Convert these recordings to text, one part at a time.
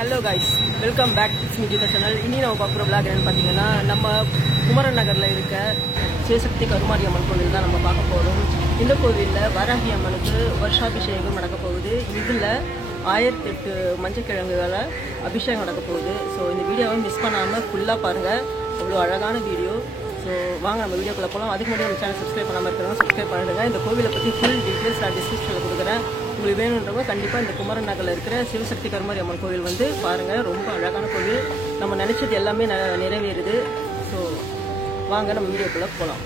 Hello guys, welcome back to Smijitha channel. இனி நம்ம பார்க்குற விளாக் என்னன்னு பார்த்தீங்கன்னா, நம்ம குமரன் நகரில் இருக்க சிவசக்தி கருமாரி அம்மன் கோவில் தான் நம்ம பார்க்க போகிறோம். இந்த கோவிலில் வராகி அம்மனுக்கு வருஷாபிஷேகம் நடக்க போகுது. இதில் 1008 மஞ்சக்கிழங்குகளை அபிஷேகம் நடக்க போகுது. ஸோ இந்த வீடியோவை மிஸ் பண்ணாமல் ஃபுல்லாக பாருங்கள். அவ்வளோ அழகான வீடியோ. ஸோ வாங்க நம்ம வீடியோக்குள்ளே போகலாம். அதுக்கு முன்னாடி நம்ம சேனல் சப்ஸ்கிரைப் பண்ணாமல் இருக்கிறவங்க சப்ஸ்கிரைப் பண்ணிடுங்க. இந்த கோவிலை பற்றி ஃபுல் டீட்டெயில்ஸ் நான் டிஸ்கிரிப்ஷனில் கொடுக்குறேன். உங்களுக்கு வேணுன்றவங்க கண்டிப்பாக இந்த குமரன் நகரில் இருக்கிற சிவசக்தி கருமாரி அம்மன் கோவில் வந்து பாருங்கள். ரொம்ப அழகான கோவில். நம்ம நினச்சது எல்லாமே நிறைவேறுது. ஸோ வாங்க நம்ம வீடியோக்குள்ளே போகலாம்.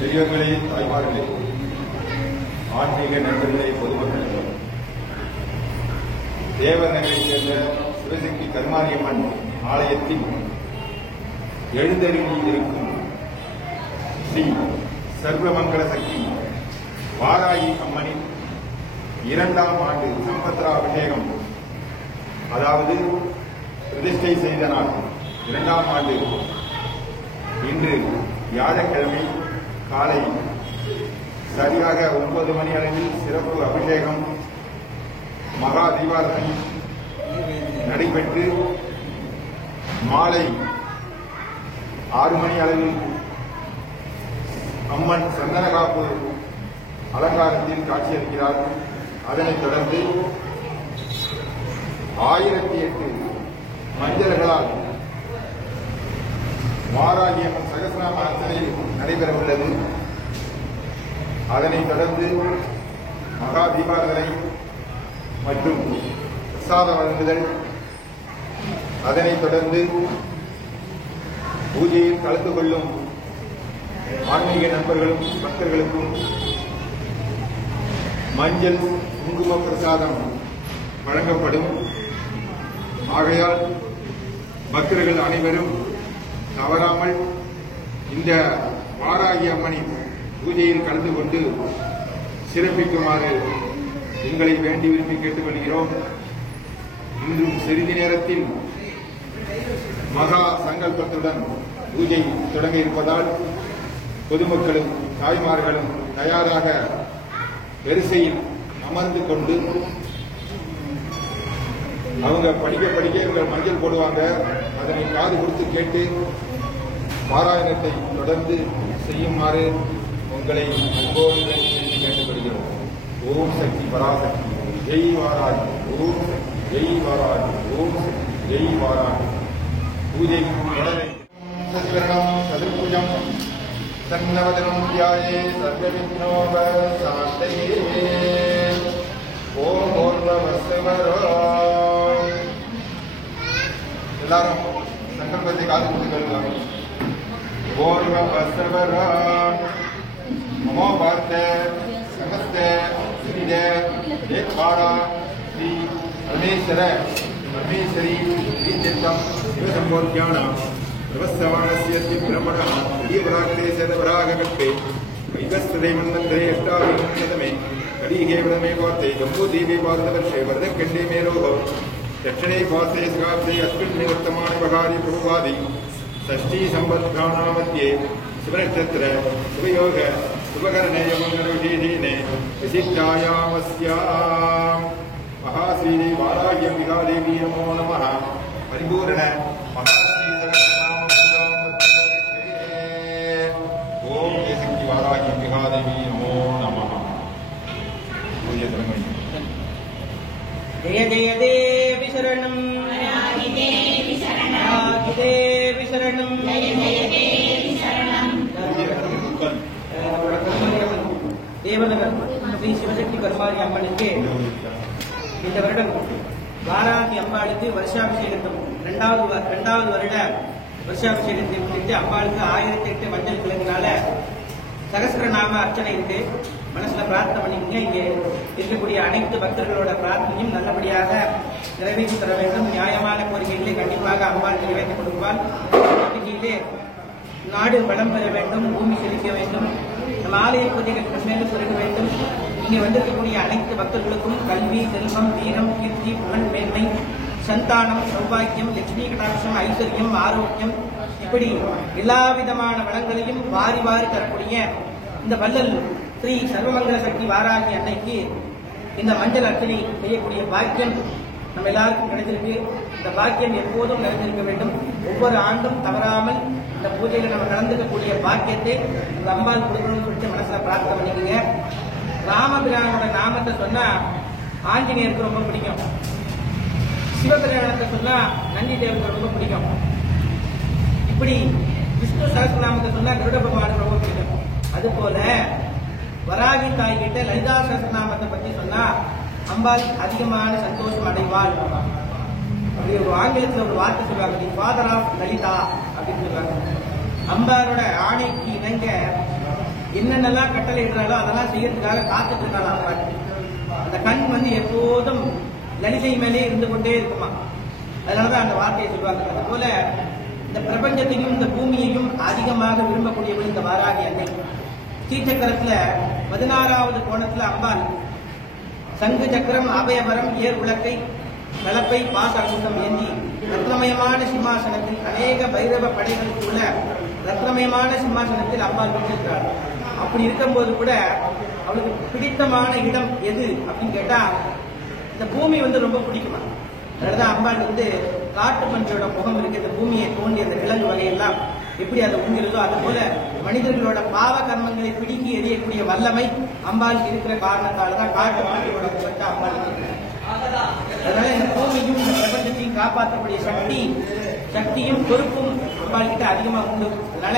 பெரியவர்களே, தாய்மார்களே, ஆன்மீக நண்பர்களே, பொதுமக்களே, தேவநகரைச் சேர்ந்த சிவசக்தி கருமாரியம்மன் ஆலயத்தில் எழுந்தருளி இருக்கும் ஸ்ரீ சர்வமங்கல சக்தி வாராகி அம்மனின் 2ஆம் ஆண்டு சம்பத்ரா அபிஷேகம், அதாவது பிரதிஷ்டை செய்த நாள் 2ஆம் ஆண்டு இன்று வியாழக்கிழமை காலை சரியாக 9 மணி அளவில் சிறப்பு அபிஷேகம் மகா தீபாரதனை நடைபெற்று மாலை 6 மணி அளவில் அம்மன் சந்தனகாப்பு அலங்காரத்தில் காட்சியளிக்கிறார். அதனைத் தொடர்ந்து 1008 மஞ்சள்களால் வாராகி அம்மன் சகஸ்ரநாம அர்ச்சனை நடைபெற உள்ளது. அதனைத் தொடர்ந்து மகா தீபாரதனை மற்றும் பிரசாத வழங்குதல், அதனைத் தொடர்ந்து பூஜையில் கலந்து கொள்ளும் ஆன்மீக நண்பர்களும் பக்தர்களுக்கும் மஞ்சள் குங்கும பிரசாதம் வழங்கப்படும். ஆகையால் பக்தர்கள் அனைவரும் தவறாமல் இந்த வாராகி அம்மனின் பூஜையில் கலந்து கொண்டு சிறப்பிக்குமாறு எங்களை வேண்டி விரும்பி கேட்டுக்கொள்கிறோம். இன்றும் சிறிது நேரத்தில் மகா சங்கல்பத்துடன் பூஜை தொடங்க இருப்பதால் பொதுமக்களும் தாய்மார்களும் தயாராக வரிசையில் அமர்ந்து கொண்டு அவங்க படிக்க இவங்க மஞ்சள் போடுவாங்க. அதனை காது கொடுத்து கேட்டு பாராயணத்தை தொடர்ந்து செய்யுமாறு உங்களை அன்போடு கேட்டுக்கொள்கிறோம். ஓம் சக்தி பராசக்தி ஜெய் வாராகி, ஓம் ஜெய் வாராகி, ஓம் ஜெய் வாராகி. பூஜை சதிவரணம் சதுர்புஜம் சன்னவதனம் தியாயே சர்வவிக்னோபசாந்தயே. ஓம் பூர்ணமஸ்தவரோ. எல்லாரும் சங்கல்பத்தை காது கொடுத்து கொள்ளுங்க. பூர்ணமஸ்தவரோ நமோ பார்த்த சகஸ்த ஸ்ரீத ஏக்வாரா ஸ்ரீ பரமேஸ்வர பரமேஸ்வரி ஸ்ரீ சித்தம் சிவசம்போத்யான नमस्वानस्य ब्रह्मणः वरागकल्पे वैवस्वते मन्वन्तरे अष्टाविंशतमे कलिगे वदमे वार्ते जम्बूद्वीपे भारतवर्षे वरदखण्डे मेरोः दक्षिणे वास्ते सकाब्दे अस्मिन् निवर्तमाने बहारि प्रभुवादि षष्ठी संवत्सराणां मध्ये शुभनक्षत्र शुभयोग शुभकरणे यमङ्गलविशेषेणे विशिष्टायामस्यां महाश्री वाराह्यम्बिकादेवी नमो नमः परिपूर्ण महाश्री ओम जयशक्ति वाराह्यम्बिकादेवी नमो नमः। जय जय देवी शरणं देवी शरणं தேவநகர் ஸ்ரீ சிவசக்தி கருமாரி அம்மனுக்கு இந்த வருடம் வாராகி அம்பாளுக்கு வருஷாபிஷேகத்தும் இரண்டாவது வருட வருஷாபிஷேகத்தை முன்னிட்டு அம்பாளுக்கு 1008 மஞ்சள் கிழங்குனால சகஸ்ரநாம அர்ச்சனை இருக்கு. மனசுல பிரார்த்தனை பண்ணிக்கங்க. இங்கே இருக்கக்கூடிய அனைத்து பக்தர்களோட பிரார்த்தனையும் நல்லபடியாக நிறைவேற்றி தர வேண்டும். நியாயமான கோரிக்கைகளை கண்டிப்பாக அம்பாள் நிறைவேற்றி கொடுப்பாள். நம்பிக்கையிலே நாடு வளம் பெற வேண்டும், பூமி செழிக்க வேண்டும், நம் ஆலய பூஜைகள் மேலும் பெருக வேண்டும். இங்கே வந்திருக்கக்கூடிய அனைத்து பக்தர்களுக்கும் கல்வி, செல்வம், வீரம், கீர்த்தி, புகழ், மேன்மை, சந்தானம், சௌபாக்கியம், லட்சுமி கடாட்சம், ஐஸ்வர்யம், ஆரோக்கியம், இப்படி எல்லா விதமான வளங்களையும் வாரி வாரி தரக்கூடிய இந்த வள்ளல் ஸ்ரீ சர்வமங்கல சக்தி வாராகி அன்னைக்கு இந்த மஞ்சள் அர்ச்சனை செய்யக்கூடிய பாக்கியம் நம்ம எல்லாருக்கும் கிடைச்சிருக்கு. இந்த பாக்கியம் எப்போதும் நிறைந்திருக்க வேண்டும். ஒவ்வொரு ஆண்டும் தவறாமல் இந்த பூஜையில நம்ம கலந்துக்கக்கூடிய பாக்கியத்தை இந்த அம்பாள் கொடுக்கணும்னு சொல்லிட்டு மனசுல பிரார்த்தனை பண்ணிக்கோங்க. ராமபிரானோட நாமத்தை சொன்னா ஆஞ்சநேயருக்கு ரொம்ப பிடிக்கும். சிவபிரானத்தை சொன்னா நந்தி தேவருக்கு ரொம்ப பிடிக்கும். இப்படி விஷ்ணு சஹஸ்ரநாமத்தை சொன்னா கருட பகவானுக்கு ரொம்ப பிடிக்கும். அது போல வராகி தாய் கிட்ட லலிதா சஹஸ்ரநாமத்தை பத்தி சொன்னா அம்பாள் அதிகமான சந்தோஷம் அடைவாள். அப்படி ஒரு ஆங்கிலத்தில் ஒரு வார்த்தை சொல்லுவாங்க, தி ஃபாதர் ஆஃப் லலிதா அப்படின்னு சொல்லுவாங்க. அம்பாளோட ஆணைக்கு இணங்க என்னென்னலாம் கட்டளை இடுறாலோ அதெல்லாம் செய்யறதுக்காக காத்துட்டு இருக்காங்க அம்பாள். அந்த கண் எப்போதும் லலிதை மேலே இருந்து கொண்டே இருக்குமா. அதனாலதான் அந்த வார்த்தையை சொல்லுவாங்க. அது போல இந்த பிரபஞ்சத்தையும் இந்த பூமியையும் அதிகமாக விரும்பக்கூடியவள் இந்த வாராகி அன்னை. ஸ்ரீசக்கரத்துல 16வது கோணத்துல அம்பாள் சங்கு சக்கரம், அபயவரம், ஏர் உலக்கை, கலப்பை, பாச அங்குசம் ஏந்தி ரத்னமயமான சிம்மாசனத்தில் அநேக பைரவ படைகளுக்கு உள்ள ரத்னமயமான சிம்மாசனத்தில் அம்பாள் பெற்றிருக்கிறார். அப்படி இருக்கும்போது கூட அவளுக்கு பிடித்தமான இடம் எது அப்படின்னு கேட்டா இந்த பூமி ரொம்ப பிடிக்குமா. அதனாலதான் அம்பாள் காட்டு மஞ்சோட முகம் இருக்கு. இந்த பூமியை தோண்டி அந்த கிழங்கு வகையெல்லாம் எப்படி அதை உண்கிறதோ அது போல மனிதர்களோட பாவ கர்மங்களை பிடிக்கி எறியக்கூடிய வல்லமை அம்பாளுக்கு இருக்கிற காரணத்தால்தான் காட்டு மஞ்சோட முகத்தை அம்பாள் இருக்கிறார். அதனால இந்த பூமியும் இந்த பிரபஞ்சத்தையும் காப்பாற்றக்கூடிய சக்தியும் பொறுப்பும் அம்பாள் கிட்ட அதிகமா உண்டு. அதனால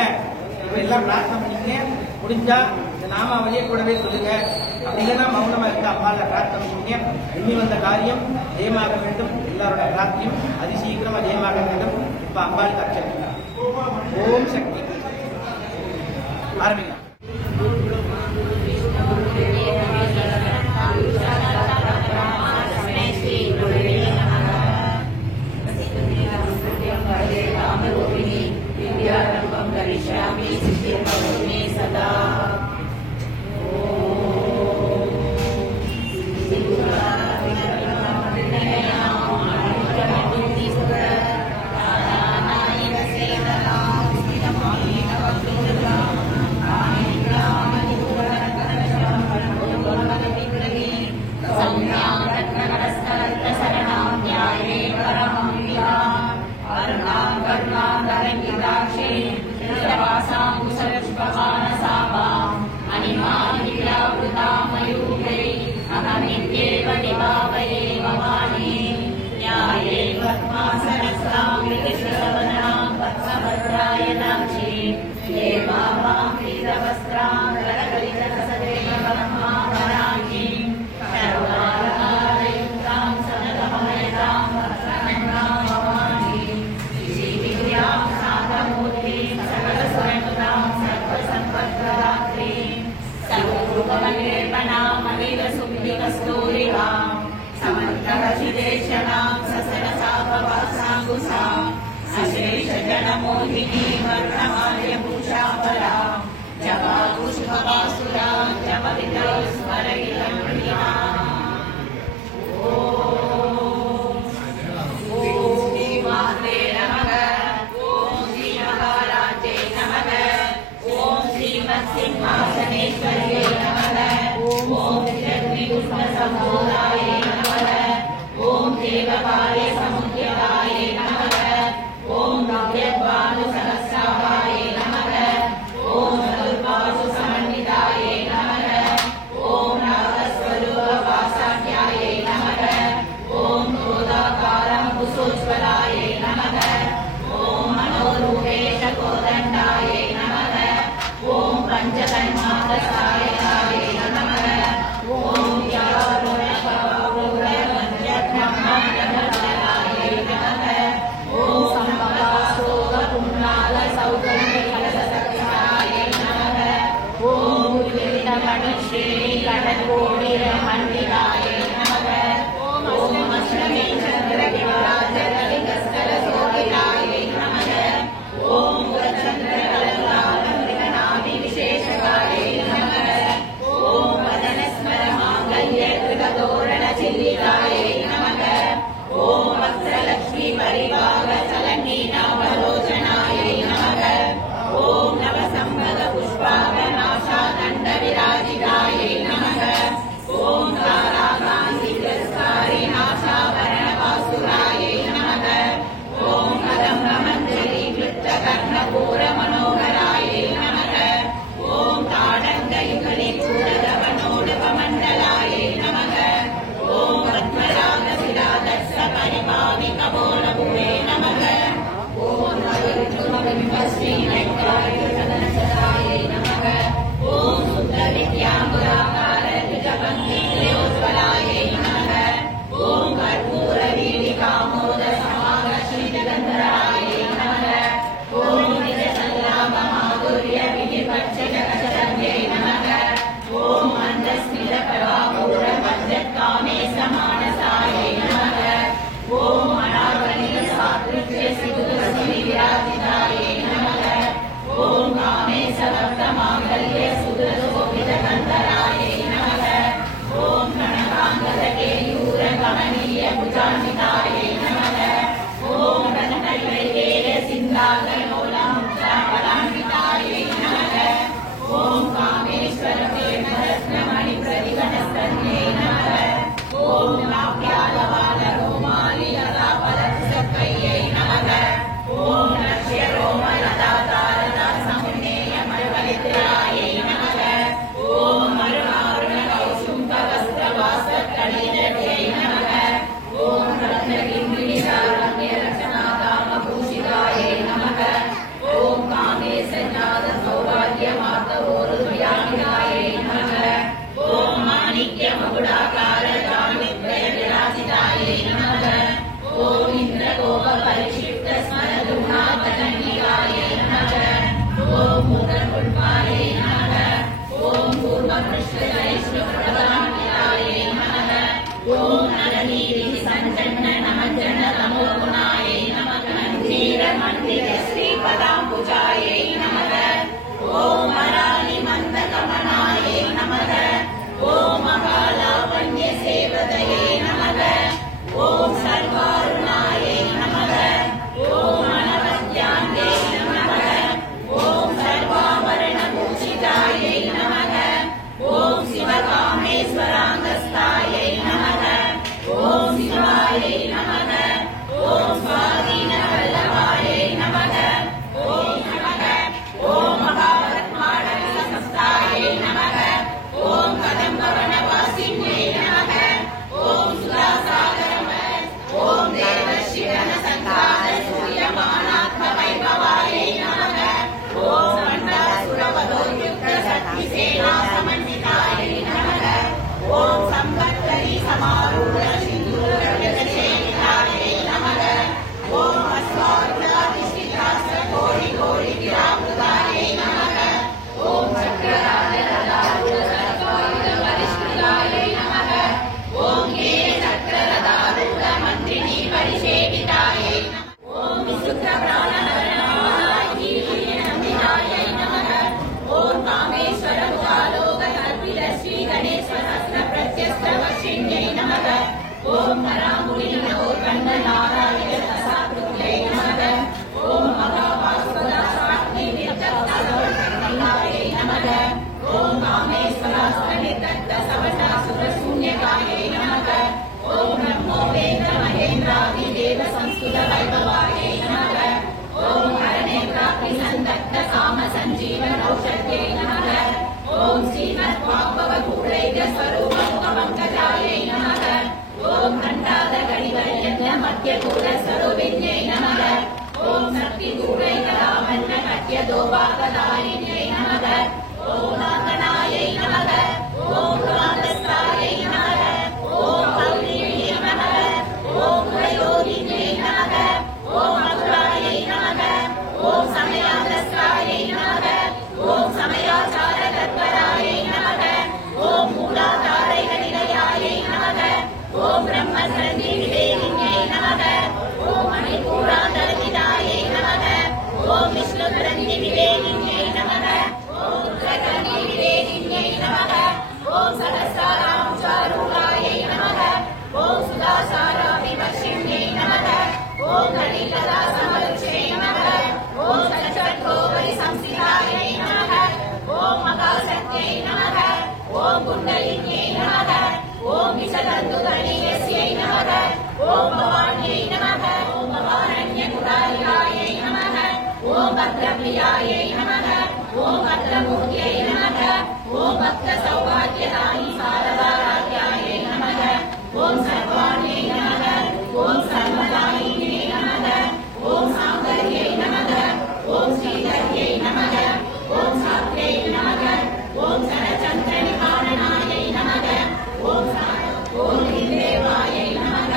இப்ப எல்லாம் பிரார்த்தனை பண்ணிக்க முடிஞ்சா இந்த நாமாவளியே கூடவே சொல்லுங்க. அப்படி இல்லைன்னா மௌனமா இருக்க அம்பாள பிரார்த்தனை பண்ணிக்க. எண்ணி வந்த காரியம் ஜெயமாக வேண்டும். எல்லாரோட பிரார்த்தனையும் அதிசீக்கிரமா ஜெயமாக வேண்டும். இப்ப அம்பாளுக்கு அர்ச்சனை. ஓம் சக்தி ஆரம்பிக்கலாம். समर्थरचिदेशनां ससरसापवासाङ्गुसां अशेषजनम् मोहिनी वर्णमाल्य भूषापरा जपा पुष्पवासुरा जपविदौ स्मरयितं प्रियाम् सिंहासनेश्वर्यै नमः ओम जगन्निपुष्पसम्भूतायै नमः ओम देवकार्य समुद्यतायै नमः ओम नव्यद्वानुसहस्राभायै नमः ओम चतुर्बाहुसमन्वितायै नमः ओम नागस्वरूपवासाख्यायै नमः ओम क्रोधाकारं कुसोज्ज्वलायै नमः ओम मनोरूपेशकोदण्डायै नमः ओम पंचतन्मात्रसायकायै नमः ओम यारुणपवपुरमन्यब्रह्मण्यमण्डलायै नमः ओम सम्भवासोगपुण्णालसौगन्धिकलशसख्यायै नमः ओम विविधमणिश्रेणीकटकोटिरमण्डितायै नमः ओम अष्टमे चन्द्रविराजकलिकस्थलशोभितायै नमः ओम विशेषकायै नमः ओम वदनस्मरमाङ्गल्यकृततोरणचिल्लिकायै नमः ओम वत्सलक्ष्मी परिवाहचलनीनावलोचनायै नमः ओम नवसम्भवपुष्पावनाशादण्डविराजितायै नमः ओम ताराकान्तितिरस्कारी नाशाभरणवासुरायै नमः ओम कदम्बमञ्जरीकृतकर्णपूरमनोहरायै नमः ओम ताडङ्गयुगलिचूडगमनोडपमण्डलायै नमः ओम पद्मरागशिलादर्शपरिभाविकबोलभुवे नमः ओम नवविष्णुबिम्बश्रीनैकायतनसदायै नमः ओम शुद्धविद्याङ्गुराकारद्विजपङ्क्तित्रयोज्ज्वलायै नमः ओम कर्पूरवीलिकामोदसमाकर्षितगन्धरायै नमः ओम निजसल्लाभमाधुर्यविधिपक्षजगशरण्यै नमः ओम मन्दस्मितप्रभापूरमज्जत्कामेशमानसायै नमः ओम अनागणितसादृश्यसिद्धुरसिविराजितायै नमः ओम कामेशभक्तमाङ्गल्यसुधशोभितकन्धरायै नमः ओम कनकाङ्गदकेयूरकमनीयभुजान्वितायै नमः ओम रत्नकैकेयसिन्धाकरोलामुक्ताफलान्वितायै नमः ओम कामेश्वरप्रेमरत्नमणिप्रतिघटस्तन्यै नमः ओम नाभ्यालवालरोमालिलताफलत्सक्कयै नमः ओम लक्ष्यरोमलतातारतासमुन्नेयमणिपरित्रायै नमः ओम मरुणारुणकौशुम्भवस्त्रवासत्कलिदर्यै नमः ओम रत्नगिरिनिसारम्यरचनाकामभूषितायै नमः जीवनौषध्यै नमः ॐ श्रीमद्वाग्भवभूतैकस्वरूपमुखपङ्कजायै नमः ॐ घण्टादगणिवर्यज्ञमध्यकूटस्वरूपिण्यै नमः ॐ शक्तिकूटैकलावण्यकट्यदोभागदायिन्यै नमः ॐ नागनायै नमः ॐ कान्तस्थायै नमः ॐ गौरीयै नमः ॐ प्रयोगिन्यै नमः ॐ मधुरायै नमः ॐ समयान्तस्थायै नमः ॐ समयाचारतत्परायै नमः ॐ मूलाधारैकनिलयायै नमः ॐ ब्रह्मसन्निधिवेदिन्यै नमः ॐ मणिपूरान्तर्निधायै नमः ॐ विष्णुग्रन्थिनिवेदिन्यै नमः ॐ रुद्रग्रन्थिनिवेदिन्यै नमः ॐ सहस्रारांशारूढायै नमः ॐ सुधासाराभिवर्षिण्यै नमः ॐ कलिकलासमरुच्यै नमः ॐ चक्रगोपरिसंस्थितायै नमः ॐ महाशक्त्यै नमः ॐ कुण्डलिन्यै नमः ॐ विशदन्तुगणीयस्यै नमः ॐ भवान्यै नमः ॐ भवारण्यकुटारिकायै नमः ॐ भद्रप्रियायै नमः ॐ भद्रमूर्त्यै नमः ॐ भक्तसौभाग्यदायि शारदाराध्यायै नमः ॐ सर्वाण्यै नमः ॐ सर्वदायिन्यै नमः ॐ साङ्गर्यै नमः ॐ श्रीधर्यै नमः ॐ सात्र्यै नमः ॐ शरचन्द्रनिवारणायै नमः ॐ निर्देवायै नमः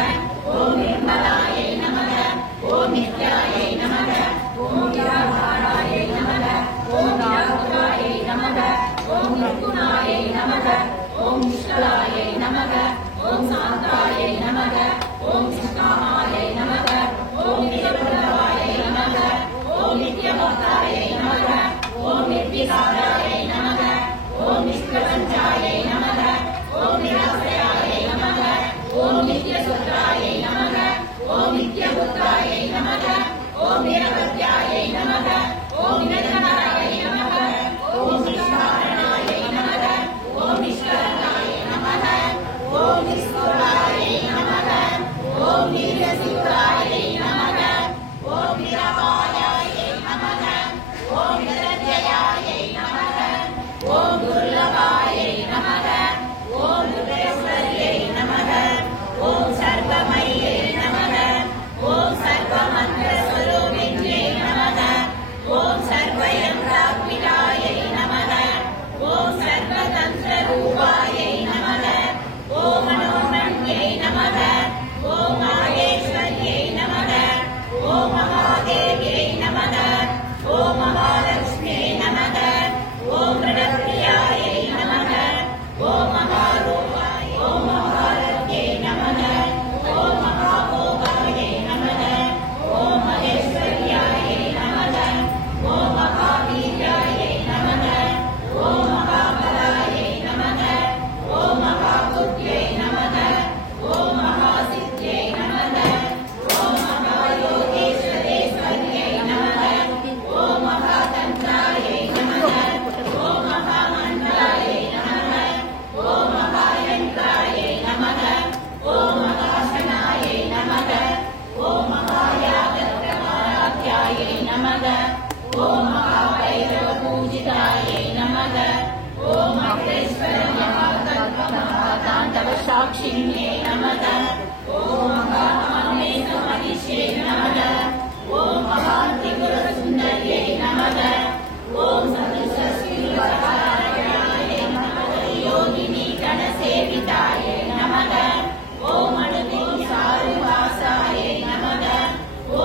ॐ निर्मलायै नमः ॐ नित्यायै नमः ॐ निराधारायै नमः ॐ निराकुलायै नमः ॐ निर्गुणायै नमः ॐ निष्कलायै नमः ॐ शान्तायै नमः ॐ निष्कामायै नमः ॐ निरवलवायै नमः ॐ नित्यमुक्तायै नमः ॐ निर्विकारायै नमः ॐ निष्प्रपञ्चायै नमः ॐ निराश्रयायै नमः ॐ नित्यसूत्रायै नमः ॐ नित्यपुत्रायै नमः ॐ निरवध्यायै नमः ॐ निरञ्जनायै नमः ॐ निष्कारणायै नमः ॐ निष्करणायै नमः ॐ निष्ठुरायै नमः ॐ निर्यसूत्रायै नमः ॐ निरवायायै नमः ॐ निरञ्जयायै नमः ॐ दुर्लभायै नमः ॐ दुर्गेश्वर्यै नमः ॐ सर्वमय्यै नमः ॐ सर्वमन्त्रस्वरूपिण्यै नमः ॐ सर्वयन्त्रात्मिकायै नमः ॐ सर्वतन्त्ररूपायै नमः ॐ मनोन्मण्यै नमः ॐ माहेश्वर्यै नमः ॐ महादेव्यै नमः ॐ महालक्ष्म्यै नमः ॐ प्रणप्रियायै नमः ॐ महारूपाय ॐ महारत्यै नमः ॐ महाभोगायै नमः ॐ महेश्वर्यायै नमः ॐ महावीर्यायै नमः ॐ महाबलायै नमः ॐ महाबुद्ध्यै नमः ॐ महासिद्ध्यै नमः ॐ महायोगेश्वरेश्वर्यै नमः ॐ महातन्त्रायै नमः ॐ महामन्त्रायै नमः ॐ महायन्त्रायै नमः ॐ महाशनायै नमः ॐ महायागत्रमाराध्यायै नमः ॐ महाभैरवपूजितायै नमः ॐ महाताण्डवसाक्षिण्यै नमः ॐ महामामेशमनिष्यै नमः ॐ महात्रिपुरसुन्दर्यै नमः ॐ सदृशश्रीवरायायै नमः योगिनी गणसेवितायै नमः ॐ अणुतिसारुवासायै नमः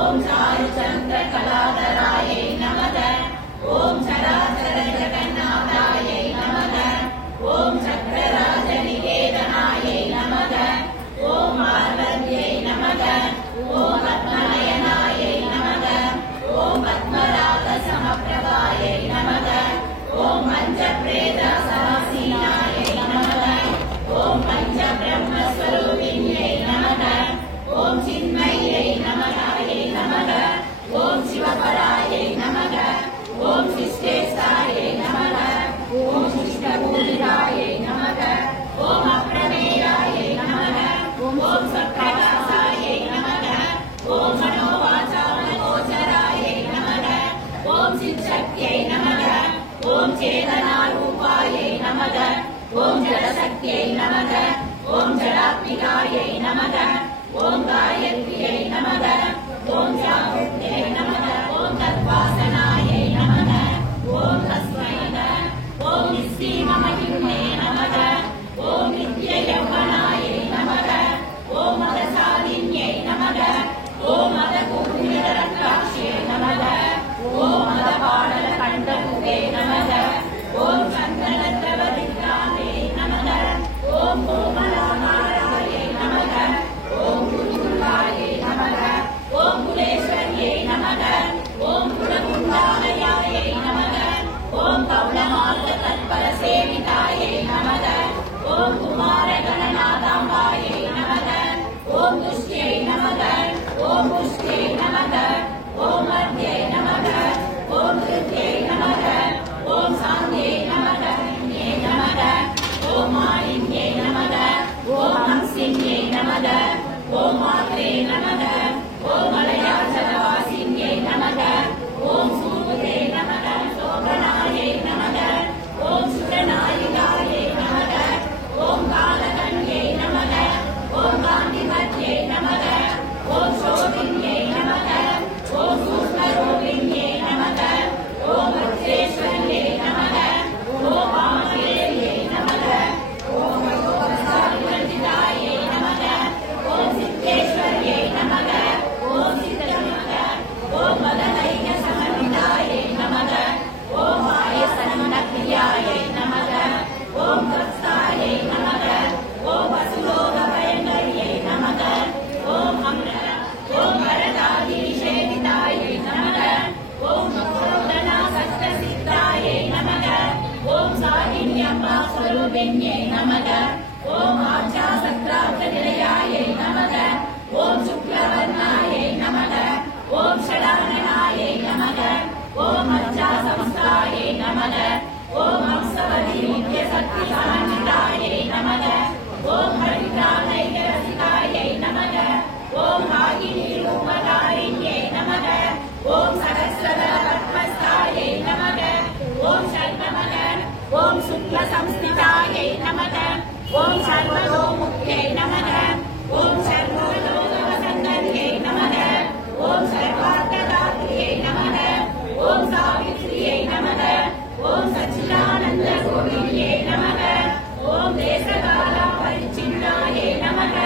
ॐ चारुचन्द्रकलाधरायै नमः ॐ चराचर जगन्नाथायै नमः ॐ चक्रराजनिकेतनायै नमः ॐ पार्वत्यै नमः ॐ पद्मनयनायै नमः ॐ पद्मरागसमप्रभायै नमः ॐ पञ्चप्रेतसहसीनायै नमः ॐ पञ्चब्रह्मस्वरूपिण्यै नमः ॐ चिन्मय्यै नमः ॐ शिवपर வெண்யே நமக ஓம் ஆச்சாசக்ராப்தநிலையாயை நமக ஓம் சுக்லவர்ணாயை நமக ஓம் ஷடானனாயை நமக ஓம் அச்சாசம்ஸ்தாயை நமக ஓம் அப்சவதி முக்கிய சக்தி சமன்விதாயை நமக ஓம் ஹரித்ராணைய ரசிகாயை நமக ஓம் ராகினி ரூபதாரிண்யை நமக ஓம் சரஸ்வத பத்மஸ்தாயை நமக ஓம் சர்வமக ஓம் சுக்ல சம்ஸ்திதாயை நமக ஓம் சர்வதோமுக்யை நமக ஓம் சர்வலோகவசந்தர்யை நமக ஓம் சர்வார்த்ததாத்ரியை நமக ஓம் சாவித்ரியை நமக ஓம் சச்சிதானந்த கோவில்யை நமக ஓம் தேசகாலா பரிச்சின்னாயை நமக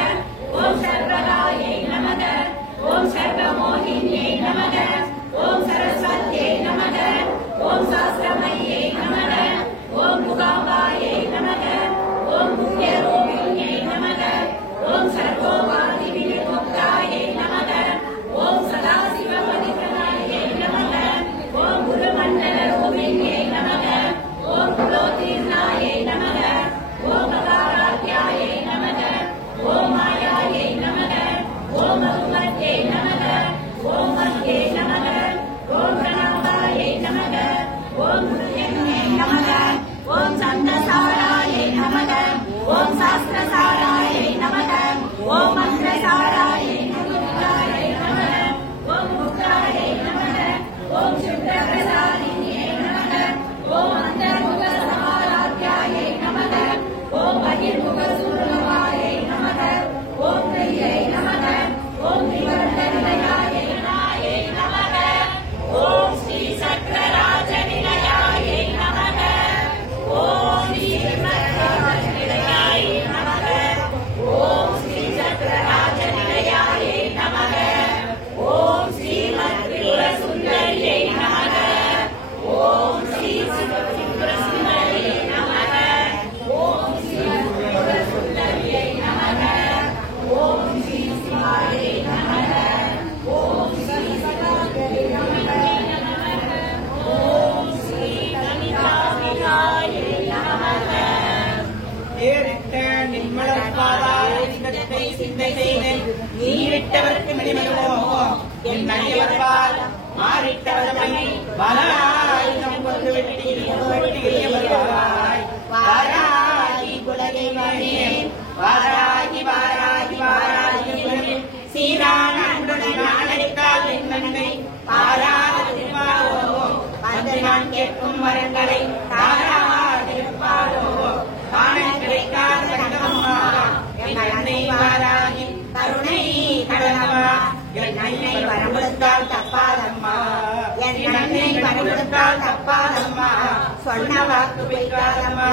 ஓம் சர்வராயை நமக ஓம் சர்வமோகின்யை நமக ஓம் சரஸ்வத்யை நமக ஓம் சாஸ்திரமய்யை நமக ஓம் முகாம்பாயை நமக ஓம் முக்கியரூபிண்யை நமக ஓம் சர்வோபாதி விநிமுக்தாயை நமக ஓம் சதாசிவபதிகராயை நமக ஓம் குருமண்டல ரூபிண்யை நமக ஓம் குலோதீர்ணாயை நமக ஓம் அகாராத்யாயை நமக ஓம் மாயாயை நமக ஓம் அகுமத்யை நமக ஓம் மத்யை நமக ஓம் பிரணாதாயை நமக ஓம் புண்ணியை நமக ஓம் சந்தசாராயை நமக ஓம் சாஸ்திரசாராயை நமக ஓம் மந்திரசாராயை நமக ஓம் முக்தாயை நமக ஓம் சுத்தபிரசாதினியை நமக ஓம் அந்தர்முக சமாராத்யாயை நமக ஓம் பகிர்முக சூர்ணவாயை நமக ஓம் பிரியை நமக ஓம் திவர்ணநிலையாயை நமக ஓம் ஸ்ரீ சக்கரராஜநிலையாயை நமக ஓம் ஸ்ரீ சக்கரராஜநிலையாயை நமக ஓம் ஸ்ரீ சக்கரராஜநிலையாயை நமக ஓம் ஸ்ரீமத் திரிபுர சுந்தரியை நமக ஓம் ஸ்ரீ திரிபுர சுந்தரியை நமக ஓம் ஸ்ரீ திரிபுர சுந்தரியை நமக ஓம் ஸ்ரீ சிவாயை நமக ஓம் ஸ்ரீ சதாகரி நமக ஓம் ஸ்ரீ கணிதாபிகாயை நமக ஏறிட்ட நின்மலர்பாதாய் சிந்தத்தை சிந்தை செய்து நீரிட்டவர்க்கு மணிமயமோ என் நடிகர்பால் மாறிட்டவரமை வாராயுதம் கொண்டு வெட்டி வருவாய் வாராகி குலகை மணியே வாராகி வாராகி வாராகி சீரான அன்புடன் நாளடித்தால் என் நன்மை பாராத திருவாரோ வந்து நான் கேட்கும் வரங்களை தாராதிருப்பாரோ காண கிடைக்காத கண்டமம்மா என் அன்னை வாராகி கருணை கடலம்மா என் அன்னை வரம்பெடுத்தால் தப்பாதம்மா என் அன்னை வரம்பெடுத்தால் தப்பாதம்மா சொன்ன வாக்கு வைக்காதம்மா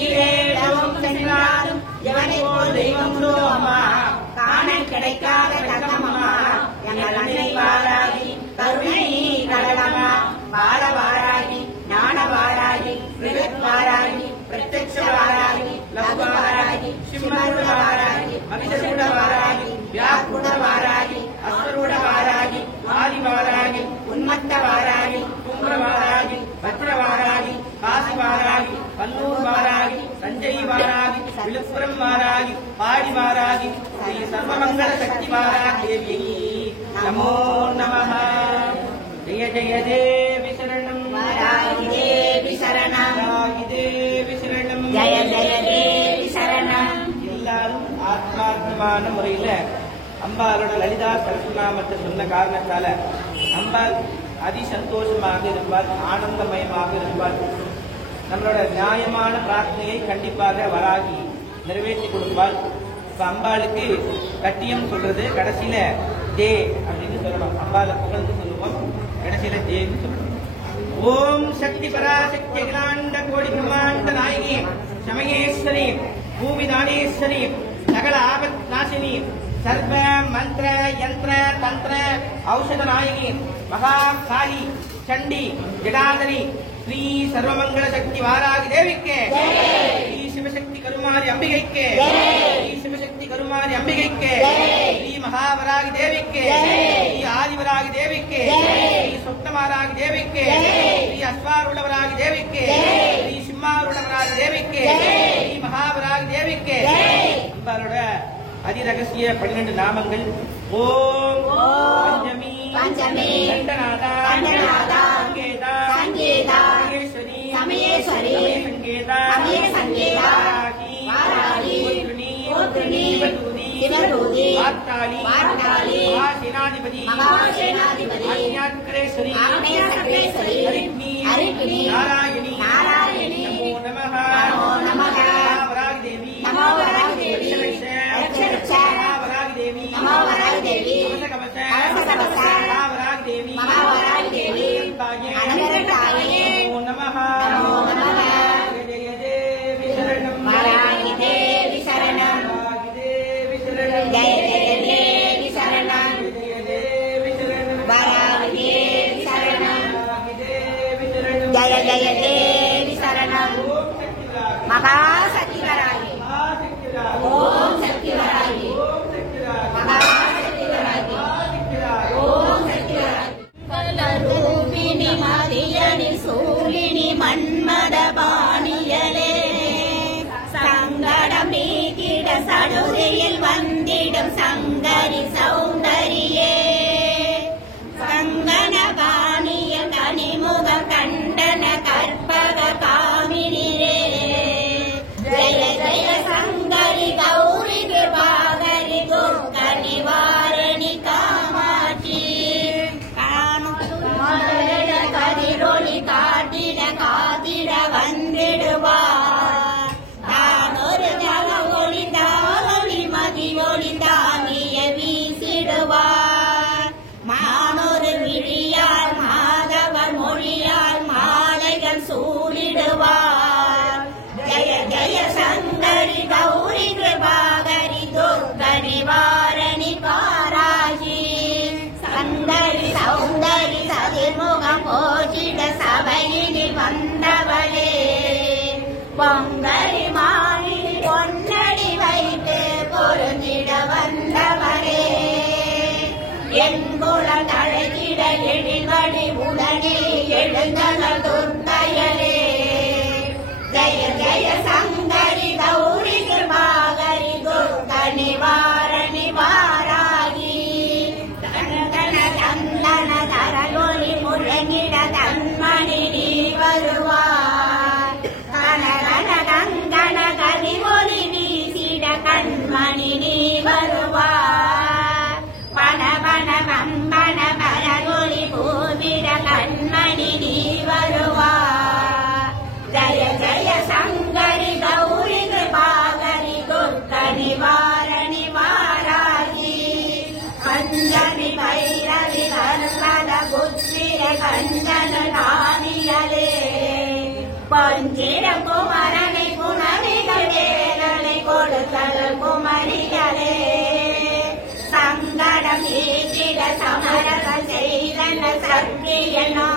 ஈரேடமும் சென்றாலும் எவனை போல் தெய்வம் அம்மா காண கிடைக்காத கண்டமம்மா என் அன்னை வாராகி கருணை கடலம்மா பால வாராகி ஞான வாராகி விருத் வாராகி பிரத்யக்ஷ வாராகி லகு வாராகி சிம்மருட வாராகி அபிஷருட வாராகி வியாக்குட வாராகி அஸ்வருட வாராகி ஆதி வாராகி உன்மத்த வாராகி கும்பர வாராகி பத்ர வாராகி காசி வாராகி பல்லூர் வாராகி சஞ்சய் வாராகி விழுப்புரம் வாராகி பாடி வாராகி ஸ்ரீ சர்வமங்கல சக்தி வாராகி தேவி நமோ நமः ஜெய ஜெய தேவி சரணம் வாராகி தேவி சரணம் வாராகி தேவி சரணம் ஜெய ஜெய தேவி சரணம். எல்லாரும் ஆத்மார்த்தமான முறையில அம்பாளோட லலிதா சரஸ்நாமத்தை சொன்ன காரணத்தால அம்பாள் அதி சந்தோஷமாக இருப்பார், ஆனந்தமயமாக இருப்பார். நம்மளோட நியாயமான பிரார்த்தனையை கண்டிப்பாக வராகி நிறைவேற்றி கொடுப்பார். இப்ப அம்பாளுக்கு கட்டியம் சொல்றது கடைசியில ஜே அப்படின்னு சொல்லணும். அம்பாளை புகழ்ந்து சொல்லுவோம், கடைசியில ஜேன்னு சொல்லணும். ஓம் சக்தி பராசக்தி அகிலாண்ட கோடி பிரம்மாண்ட நாயகி சமயேஸ்வரி பூமிதானேஸ்வரி சகல ஆபத் நாசினி சர்வ மந்திர யந்திர தந்திர ஔஷத நாயகி மகா காளி சண்டி ஜடாதரி ஸ்ரீ சர்வமங்கல சக்தி வாராகி தேவிக்கு, ஸ்ரீ சிவசக்தி கருமாரி அம்பிகைக்கு, ஸ்ரீ சிவசக்தி கருமாரி அம்பிகைக்கு, ஸ்ரீ மகாவராகி தேவிக்கு, ஸ்ரீ ஆதிவராகி தேவிக்கு, ஸ்ரீ சொப்னமாராகி தேவிக்கு, ஸ்ரீ அஸ்வாரூடவராகி தேவிக்கு, ஸ்ரீ சிம்மாரூடவராகி தேவிக்கு, ஸ்ரீ கே அம்பாளோட அதிரகசிய 12 நாமங்கள். ஓம் பஞ்சமி கண்டநாதா சங்கேதா சமயேஸ்வரி சங்கேதா வாராகி சிவதூதி வார்த்தாளி மகாசேனாதிபதி ஆக்ஞாச்சக்ரேஸ்வரி ஹரிக்மி நாராயணி நமோ நமः நமோ வராகி தேவி ரட்ச நமோ வராகி தேவி கவச நமோ வராகி தேவி அனந்தராயே நமோ நமः ஜெய தேவி சரணம் வராகி தேவி சரணம் ஜெய தேவி சரணம் வராகி தேவி சரணம் ஜெய ஜெய தேவி சரணம் மகாசக்தி வராகி ஓம் சக்தி வராகி மகாசக்தி வராகி ஓம் சக்தி வராகி ரூபிணி மதியணி சூலினி மன்மத பாணியலே சங்கடம் நீக்கிட சடுதியில் வந்திடும் சங்கரி சௌந்தரியே சங்கன பாணியில் கனிமுக கண்டன கற்பக காமினியே ஜய ஜய சங்கரி கௌரி கிருபாகரி துர்க நிவாரணி காமாட்சி கதிரொளி காட்டிட காத்திட வந்திடுவார் தானொரு ஜல ஒளி தாவொளி மதியொளி தாங்கிய வீசிடுவார் மானொரு விழியார் மாதவர் மொழியார் மாலைகள் சூடிடுவார் ஜய ஜய சங்கரி கௌரி கிருபாகரி துர்க நிவாரணி பாராஜி சங்கரி சௌந்தரி சதிர்முகம் போற்றிட சபையினில் வந்தவளே பொங்கரி மாலினி பொன்னடி வைத்து பொருந்திட வந்தவளே என் குலம் தழைத்திட எழில்வடி உடனே எழுந்தன துர்க்கையலே ஜய ஜய சங்கரி கௌரி கிருபாகரி துர்க நிவாரணி வாராகி தன சந்தன தரலொளி முழங்கிட தன்மணி நீ வருவார் கனகன கங்கன கனிமொழி வீசிட கண்மணி நீ வருவார் பணபன பம்பன பரலொளி பூவிட கண்மணி நீ வருவார் ஜய ஜய சங்கரி கௌரி கிருபாகரி துர்க நிவாரணி வாராகி பஞ்சமி பைரவி கர்மத புத்திர கஞ்சன நாணியலே பஞ்சிர குமரனை குணவிகள் வேலனை கொடுத்தல் குமரியலே சங்கடம் ஈட்டிட சமரக செய்தன சத்தியனோ